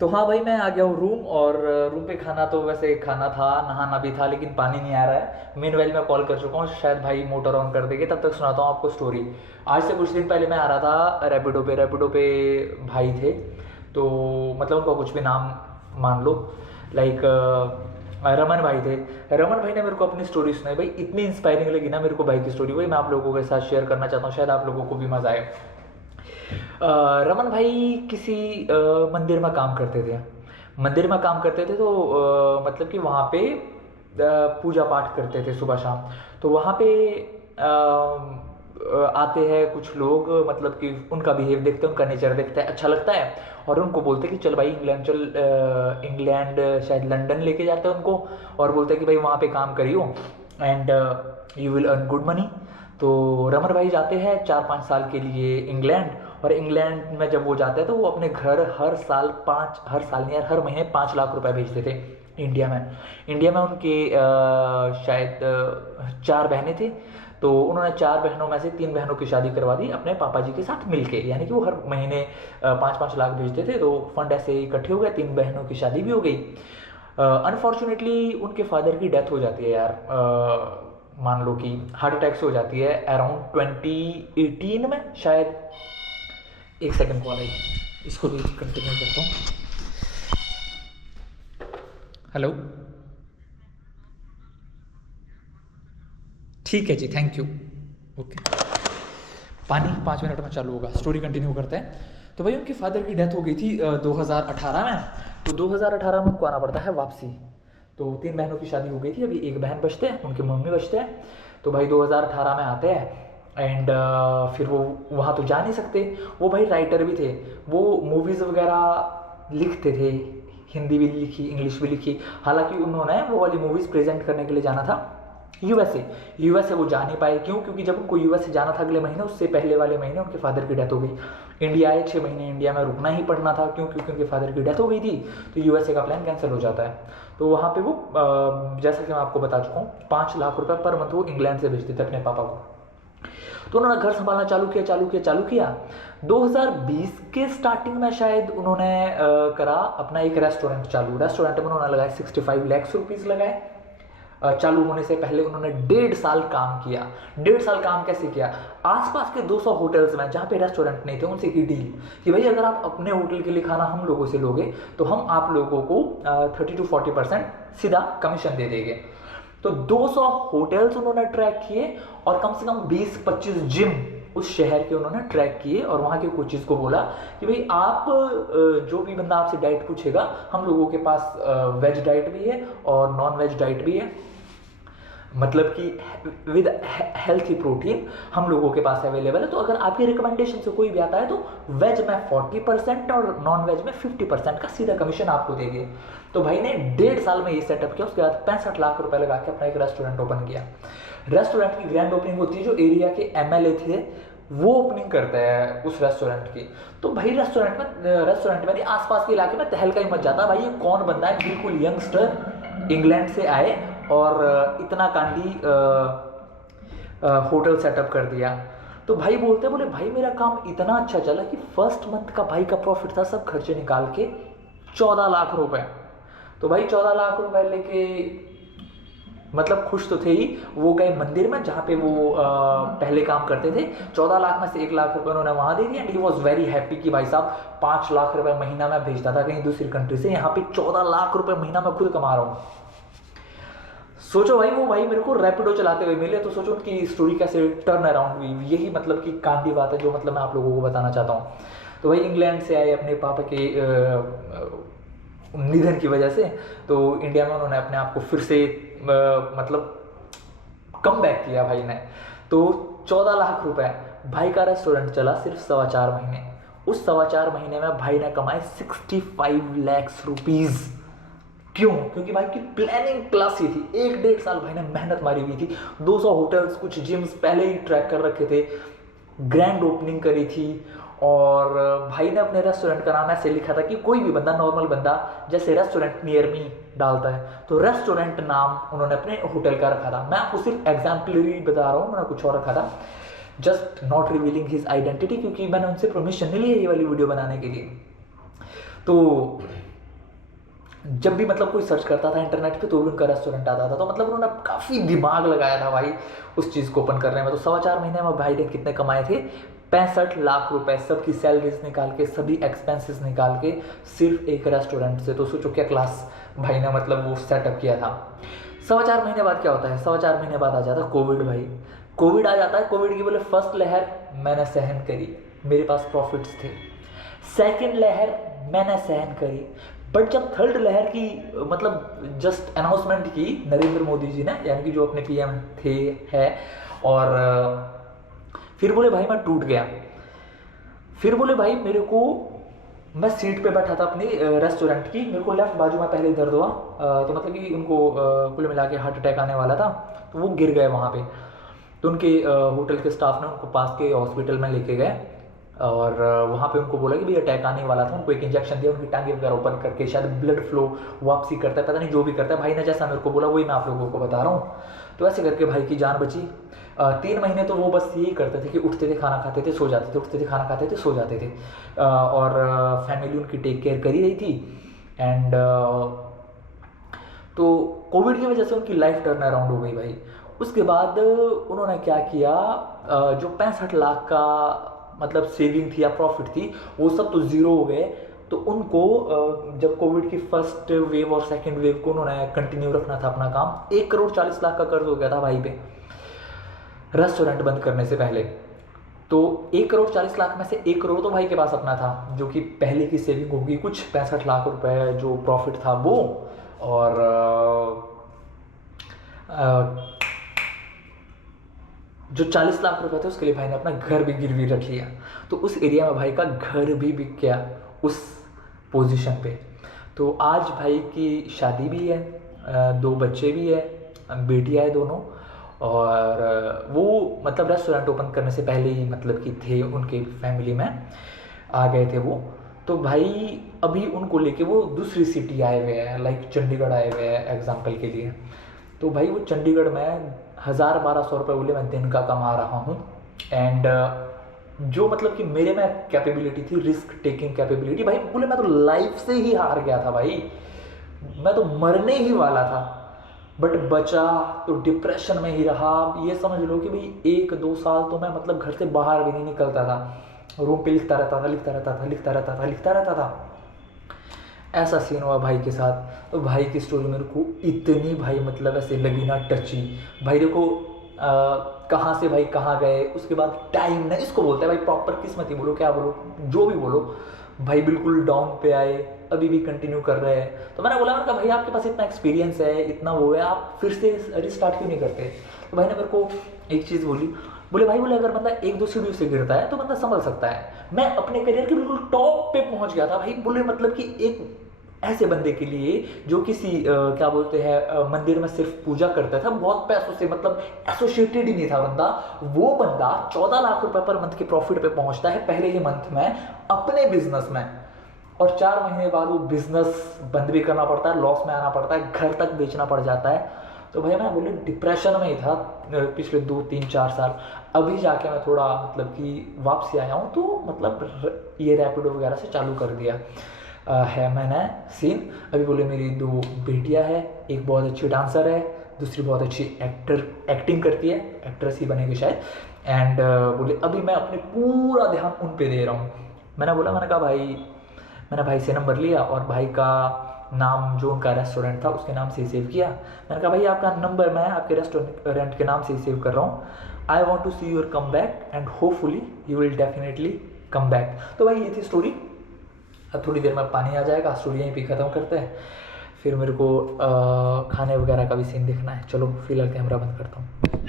तो हाँ भाई, मैं आ गया हूँ रूम। और रूम पे खाना तो वैसे खाना था, नहाना भी था, लेकिन पानी नहीं आ रहा है। मीनवाइल मैं कॉल कर चुका हूँ, शायद भाई मोटर ऑन कर देंगे। तब तक सुनाता हूँ आपको स्टोरी। आज से कुछ दिन पहले मैं आ रहा था रैपिडो पे भाई थे। तो मतलब उनका कुछ भी नाम मान लो, लाइक रमन भाई थे। रमन भाई ने मेरे को अपनी स्टोरी सुनाई भाई, इतनी इंस्पायरिंग लगी ना मेरे को भाई की स्टोरी। वही मैं आप लोगों के साथ शेयर करना चाहता हूँ, शायद आप लोगों को भी मज़ा आए। रमन भाई किसी मंदिर में काम करते थे। मंदिर में काम करते थे तो मतलब कि वहाँ पे पूजा पाठ करते थे सुबह शाम। तो वहाँ पे आते हैं कुछ लोग, मतलब कि उनका बिहेव देखते हैं, उनका नेचर देखते हैं, अच्छा लगता है। और उनको बोलते हैं कि चल भाई इंग्लैंड चल, इंग्लैंड शायद लंदन लेके जाते हैं उनको। और बोलते हैं कि भाई वहाँ पे काम करियो and you will earn good money. तो रमन भाई जाते हैं 4-5 साल के लिए इंग्लैंड। और इंग्लैंड में जब वो जाते हैं तो वो अपने घर हर साल नहीं यार, हर महीने 5 लाख रुपए भेजते थे इंडिया में। इंडिया में उनके शायद 4 बहनें थी। तो उन्होंने 4 बहनों में से 3 बहनों की शादी करवा दी अपने पापा जी के साथ मिलके, यानी कि वो हर महीने 5-5 लाख भेजते थे। तो फंड ऐसे इकट्ठे हो गए, 3 बहनों की शादी भी हो गई। अनफॉर्चुनेटली उनके फादर की डेथ हो जाती है यार। मान लो कि हार्ट अटैक से हो जाती है अराउंड 2018 में शायद। एक सेकंड कॉल आई, इसको भी कंटिन्यू करता हूँ। हेलो। ठीक है जी, थैंक यू। ओके। पानी 5 मिनट में चालू होगा, स्टोरी कंटिन्यू करते हैं। तो भाई उनके फादर की डेथ हो गई थी 2018 में। तो 2018 में उनको आना पड़ता है वापसी। तो 3 बहनों की शादी हो गई थी, अभी एक बहन बचते हैं, उनके मम्मी बचते हैं। तो भाई 2018 में आते हैं एंड फिर वो वहाँ तो जा नहीं सकते। वो भाई राइटर भी थे, वो मूवीज़ वगैरह लिखते थे, हिंदी भी लिखी, इंग्लिश भी लिखी। हालांकि उन्होंने वो वाली मूवीज़ प्रेजेंट करने के लिए जाना था यूएसए। यूएसए वो जा नहीं पाए, क्यों? क्योंकि जब उनको यूएसए जाना था अगले महीने, उससे पहले वाले महीने उनके फादर की डेथ हो गई। इंडिया आए, 6 महीने इंडिया में रुकना ही पड़ना था, क्यों? क्योंकि उनके फादर की डेथ हो गई थी। तो यूएसए का प्लान कैंसिल हो जाता है। तो वहाँ पे वो जैसा कि मैं आपको बता चुका हूँ, 5 लाख रुपए पर मंथ वो इंग्लैंड से भेजते थे अपने पापा को। तो उन्होंने घर संभालना चालू किया। 2020 के स्टार्टिंग में शायद उन्होंने करा अपना एक रेस्टोरेंट चालू। रेस्टोरेंट में उन्होंने लगाए 65 लाख रुपीज़ लगाए। चालू होने से पहले उन्होंने 1.5 साल काम किया। 1.5 साल काम कैसे किया? आसपास के 200 होटल्स में जहाँ पे रेस्टोरेंट नहीं थे, उनसे की डील कि भाई अगर आप अपने होटल के लिए खाना हम लोगों से लोगे तो हम आप लोगों को 30 to 40% सीधा कमीशन दे देंगे। तो 200 होटल्स उन्होंने ट्रैक किए और कम से कम 20-25 जिम उस शहर के उन्होंने ट्रैक किए। और वहाँ के कोचेज़ को बोला कि भाई आप जो भी बंदा आपसे डाइट पूछेगा, हम लोगों के पास वेज डाइट भी है और नॉन वेज डाइट भी है, मतलब कि विद हेल्थी प्रोटीन हम लोगों के पास अवेलेबल है। तो अगर आपकी रिकमेंडेशन से कोई भी आता है तो वेज में 40% और नॉन वेज में 50% का सीधा कमीशन आपको देंगे। तो भाई ने 1.5 साल में ये सेटअप किया। उसके बाद 65 लाख रुपए लगा के अपना एक रेस्टोरेंट ओपन किया। रेस्टोरेंट की ग्रैंड ओपनिंग होती है, जो एरिया के एमएलए थे वो ओपनिंग करते हैं उस रेस्टोरेंट की। तो भाई रेस्टोरेंट में नहीं, आसपास के इलाके में तहलका ही मच जाता, भाई ये कौन बंदा है, बिल्कुल यंगस्टर इंग्लैंड से आए और इतना कांडी होटल सेटअप कर दिया। तो भाई बोले भाई मेरा काम इतना अच्छा चला कि फर्स्ट मंथ का भाई का प्रॉफिट था, सब खर्चे निकाल के 14 लाख रुपए। तो भाई 14 लाख रुपए लेके मतलब खुश तो थे ही। वो गए मंदिर में जहाँ पे वो पहले काम करते थे। 14 लाख में से 1 लाख रुपए उन्होंने वहाँ दे दिया and he was very happy कि भाई साहब 5 लाख रुपए महीना में भेजता था कहीं दूसरी कंट्री से, यहाँ पे 14 लाख रुपए महीना में खुद कमा रहा हूँ। सोचो भाई, वो भाई मेरे को रैपिडो चलाते हुए मिले, तो सोचो उनकी स्टोरी कैसे टर्न अराउंड हुई। यही मतलब कि कांडी बात है जो मतलब मैं आप लोगों को बताना चाहता हूँ। तो भाई इंग्लैंड से आए अपने पापा के निधन की वजह से। तो इंडिया में उन्होंने अपने आप को फिर से मतलब कम बैक किया भाई ने। तो 14 लाख रुपए भाई का रेस्टोरेंट चला सिर्फ 4.25 महीने। उस 4.25 महीने में भाई ने कमाए 65 लाख रुपीज। क्यों? क्योंकि भाई की प्लानिंग क्लास ही थी। 1-1.5 साल भाई ने मेहनत मारी हुई थी। 200 होटल्स, कुछ जिम्स पहले ही ट्रैक कर रखे थे, ग्रैंड ओपनिंग करी थी। और भाई ने अपने रेस्टोरेंट का नाम ऐसे लिखा था कि कोई भी बंदा, नॉर्मल बंदा जैसे रेस्टोरेंट नियर मी डालता है, तो रेस्टोरेंट नाम उन्होंने अपने होटल का रखा था। मैं आपको सिर्फ एग्जाम्पलरी बता रहा हूँ, उन्होंने कुछ और रखा था, just not revealing his identity, क्योंकि मैंने उनसे परमिशन नहीं ली है ये वाली वीडियो बनाने के लिए। तो जब भी मतलब कोई सर्च करता था इंटरनेट पे तो भी उनका रेस्टोरेंट आता था। तो मतलब उन्होंने काफ़ी दिमाग लगाया था भाई उस चीज़ को ओपन करने में। तो 4.25 महीने में भाई ने कितने कमाए थे, 65 लाख रुपए, सबकी सैलरीज निकाल के, सभी एक्सपेंसेस निकाल के, सिर्फ एक रेस्टोरेंट से। तो सोचो क्या क्लास भाई ने मतलब वो सेटअप किया था। 4.25 महीने बाद क्या होता है, 4.25 महीने बाद आ जाता है कोविड भाई। कोविड आ जाता है। कोविड की बोले फर्स्ट लहर मैंने सहन करी, मेरे पास प्रॉफिट्स थे। सेकंड लहर मैंने सहन करी, बट जब थर्ड लहर की मतलब जस्ट अनाउंसमेंट की नरेंद्र मोदी जी ने, यानी कि जो अपने पीएम थे है, और फिर बोले भाई मैं टूट गया। फिर बोले भाई मेरे को, मैं सीट पे बैठा था अपनी रेस्टोरेंट की, मेरे को लेफ्ट बाजू में पहले दर्द हुआ, तो मतलब कि उनको कुल मिला के हार्ट अटैक आने वाला था, तो वो गिर गए वहाँ पे। तो उनके होटल के स्टाफ ने उनको पास के हॉस्पिटल में लेके गए, और वहाँ पे उनको बोला कि भाई अटैक आने वाला था। उनको एक इंजेक्शन दिया, उनकी टांगे वगैरह ओपन करके, शायद ब्लड फ्लो वापसी करता है, पता नहीं जो भी करता है। भाई ने जैसा मेरे को बोला वही मैं आप लोगों को बता रहा हूँ। तो ऐसे करके भाई की जान बची। 3 महीने तो वो बस यही करते थे कि उठते थे, खाना खाते थे, सो जाते थे, उठते थे, खाना खाते थे, सो जाते थे, और फैमिली उनकी टेक केयर कर ही रही थी। एंड तो कोविड की वजह से उनकी लाइफ टर्न अराउंड हो गई भाई। उसके बाद उन्होंने क्या किया, जो 65 लाख का मतलब सेविंग थी या प्रॉफिट थी, वो सब तो ज़ीरो हो गए। तो उनको जब कोविड की फर्स्ट वेव और सेकंड वेव को उन्होंने कंटिन्यू रखना था अपना काम, 1 करोड़ 40 लाख का कर्ज हो गया था भाई पे रेस्टोरेंट बंद करने से पहले। तो 1 करोड़ 40 लाख में से 1 करोड़ तो भाई के पास अपना था, जो कि पहले की सेविंग होगी कुछ 65 लाख रुपए जो प्रॉफिट था वो, और जो 40 लाख रुपए थे उसके लिए भाई ने अपना घर भी गिरवी रख लिया। तो उस एरिया में भाई का घर भी बिक गया उस पोजीशन पे। तो आज भाई की शादी भी है, 2 बच्चे भी है, बेटियां है दोनों, और वो मतलब रेस्टोरेंट ओपन करने से पहले ही मतलब कि थे उनके फैमिली में, आ गए थे वो। तो भाई अभी उनको लेके वो दूसरी सिटी आए हुए हैं, लाइक चंडीगढ़ आए हुए हैं एग्जाम्पल के लिए। तो भाई वो चंडीगढ़ में 1000-1200 रुपये बोले मैं दिन का कमा रहा हूँ। एंड जो मतलब कि मेरे में कैपेबिलिटी थी, रिस्क टेकिंग कैपेबिलिटी, भाई बोले मैं तो लाइफ से ही हार गया था भाई, मैं तो मरने ही वाला था, बट बचा तो डिप्रेशन में ही रहा। ये समझ लो कि भाई 1-2 साल तो मैं मतलब घर से बाहर भी नहीं निकलता था, रूम पे लिखता रहता था, लिखता रहता था, लिखता रहता था, लिखता रहता था। ऐसा सीन हुआ भाई के साथ। तो भाई की स्टोरी मेरे को इतनी भाई मतलब ऐसे लगी ना टची। भाई देखो कहाँ से भाई कहाँ गए, उसके बाद टाइम ना इसको बोलते हैं भाई, प्रॉपर किस्मत ही बोलो, क्या बोलो, जो भी बोलो। भाई बिल्कुल डाउन पे आए, अभी भी कंटिन्यू कर रहे हैं। तो मैंने बोला, मैंने कहा भाई आपके पास इतना एक्सपीरियंस है, इतना वो है, आप फिर से रिस्टार्ट क्यों नहीं करते। तो भाई ने मेरे को एक चीज़ बोली, बोले भाई बोले अगर बंदा 1-2 सीढ़ियों से गिरता है तो बंदा संभल सकता है। मैं अपने करियर के बिल्कुल टॉप पे पहुंच गया था भाई। बोले मतलब कि एक ऐसे बंदे के लिए जो किसी क्या बोलते हैं मंदिर में सिर्फ पूजा करता था, बहुत पैसों से मतलब एसोसिएटेड ही नहीं था बंदा, वो बंदा 14 लाख रुपए पर मंथ के प्रॉफिट पे पहुंचता है पहले ही मंथ में अपने बिजनेस में, और 4 महीने बाद वो बिजनेस बंद भी करना पड़ता है, लॉस में आना पड़ता है, घर तक बेचना पड़ जाता है। तो भाई मैं बोले डिप्रेशन में ही था पिछले 2-3-4 साल। अभी जाके मैं थोड़ा मतलब कि वापसी आया हूँ, तो मतलब ये रैपिडो वगैरह से चालू कर दिया है मैंने सीन। अभी बोले मेरी 2 बेटियां है, एक बहुत अच्छी डांसर है, दूसरी बहुत अच्छी एक्टिंग करती है, एक्ट्रेस ही बनेगी शायद। एंड बोले अभी मैं अपने पूरा ध्यान उन पे दे रहा हूँ। मैंने कहा भाई, मैंने भाई से नंबर लिया और भाई का नाम जो उनका रेस्टोरेंट था उसके नाम से ही सेव किया। मैंने कहा भाई आपका नंबर मैं आपके रेस्टोरेंट के नाम से ही सेव कर रहा हूँ। I want to see your come back and hopefully you will definitely come back. तो भाई ये थी स्टोरी। अब थोड़ी देर में पानी आ जाएगा, स्टोरी यहीं पे ख़त्म करते हैं, फिर मेरे को खाने वगैरह का भी सीन देखना है। चलो फिलहाल कैमरा बंद करता हूँ।